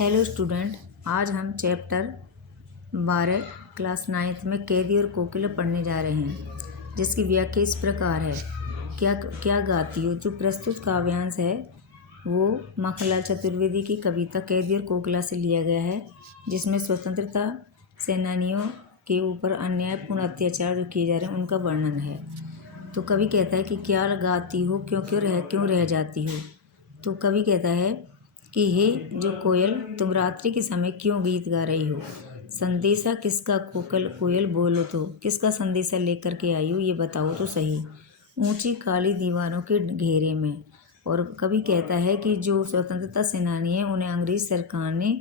Hello student, आज हम chapter 12 class 9th में कैदी और कोकिला पढ़ने जा रहे हैं, जिसकी व्याख्या इस प्रकार है। क्या क्या गाती हो। जो प्रस्तुत काव्यांश है वो माखनलाल चतुर्वेदी की कविता कैदी और कोकिला से लिया गया है, जिसमें स्वतंत्रता सेनानियों के ऊपर अन्यायपूर्ण अत्याचार जो किए जा रहे हैं उनका वर्णन है। तो कवि कहता है कि क्या गाती हो, क्यों रह जाती हो। तो कवि कहता है कि हे जो कोयल, तुम रात्रि के समय क्यों गीत गा रही हो। संदेशा किसका कोयल बोलो तो, किसका संदेशा लेकर के आई हो ये बताओ तो सही। ऊंची काली दीवारों के घेरे में। और कवि कहता है कि जो स्वतंत्रता सेनानी है उन्हें अंग्रेज सरकार ने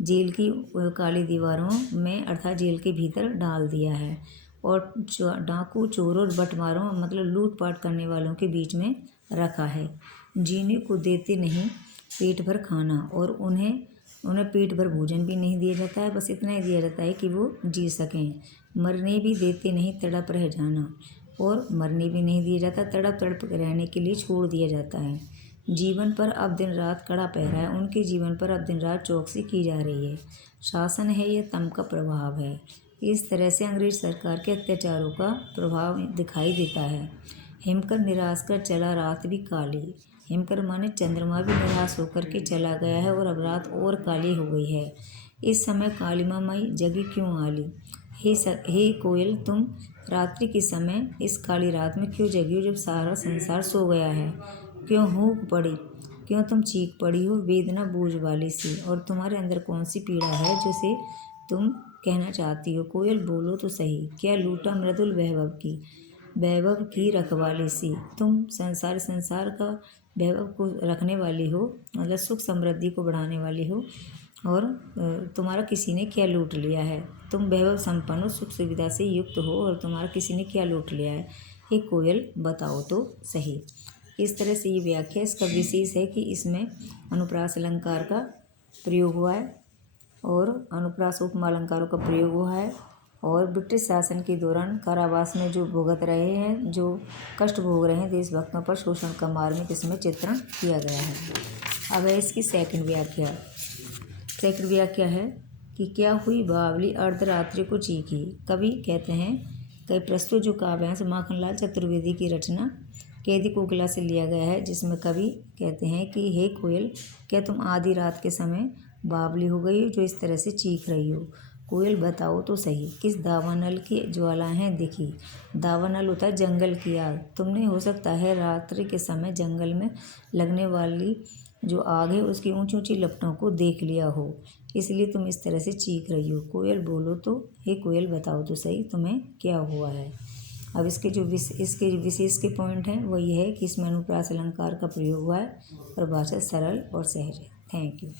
जेल की काली दीवारों में अर्थात जेल के भीतर डाल दिया है और डाकू चोरों और बंटवारों मतलब लूटपाट करने वालों के बीच में रखा है। जीने को देते नहीं पेट भर खाना और उन्हें पेट भर भोजन भी नहीं दिया जाता है, बस इतना ही दिया जाता है कि वो जी सकें। मरने भी देते नहीं, तड़प रह जाना, और मरने भी नहीं दिया जाता, तड़प तड़प रहने के लिए छोड़ दिया जाता है। जीवन पर अब दिन रात कड़ा पहरा है, उनके जीवन पर अब दिन रात चौकसी की जा रही है। शासन है यह तम का प्रभाव है। इस तरह से अंग्रेज सरकार के अत्याचारों का प्रभाव दिखाई देता है। हिमकर निराश कर चला रात भी काली। हिमकर माने चंद्रमा भी निराश होकर के चला गया है और अब रात और काली हो गई है। इस समय कालिमा माई जगी क्यों आली। हे कोयल, तुम रात्रि के समय इस काली रात में क्यों जगी हो जब सारा संसार सो गया है। क्यों हूक पड़ी, क्यों तुम चीख पड़ी हो वेदना बोझ वाली सी। और तुम्हारे अंदर कौन सी पीड़ा है जिसे तुम कहना चाहती हो। कोयल बोलो तो सही, क्या लूटा मृदुल वैभव की रखवाली सी। तुम संसार का वैभव को रखने वाली हो, मतलब सुख समृद्धि को बढ़ाने वाली हो, और तुम्हारा किसी ने क्या लूट लिया है। तुम वैभव संपन्न हो, सुख सुविधा से युक्त हो, और तुम्हारा किसी ने क्या लूट लिया है। हे कोयल बताओ तो सही। इस तरह से ये व्याख्या इसका विशेष है कि इसमें अनुप्रास अलंकार का प्रयोग हुआ है और अनुप्रास उपमा अलंकारों का प्रयोग हुआ है, और ब्रिटिश शासन के दौरान कारावास में जो भुगत रहे हैं, जो कष्ट भोग रहे हैं देशभक्तों पर शोषण का मार्मिक इसमें चित्रण किया गया है। अब है इसकी सेकंड व्याख्या है कि क्या हुई बावली अर्धरात्रि को चीखी। कवि कहते हैं कई प्रस्तुत जो काव्यांश माखनलाल चतुर्वेदी की रचना कैदी कोकिला से लिया गया है, जिसमें कवि कहते हैं कि हे कोयल, क्या तुम आधी रात के समय बावली हो गई हो जो इस तरह से चीख रही हो। कोयल बताओ तो सही, किस दावानल की ज्वालाएं दिखी। दावानल होता है जंगल की आग। तुमने हो सकता है रात्रि के समय जंगल में लगने वाली जो आग है उसकी ऊंची ऊंची लपटों को देख लिया हो, इसलिए तुम इस तरह से चीख रही हो। कोयल बोलो तो, हे कोयल बताओ तो सही, तुम्हें क्या हुआ है। अब इसके विशेष के पॉइंट हैं वो ये है कि इसमें अनुप्रास अलंकार का प्रयोग हुआ है और भाषा सरल और सहज है। Thank you.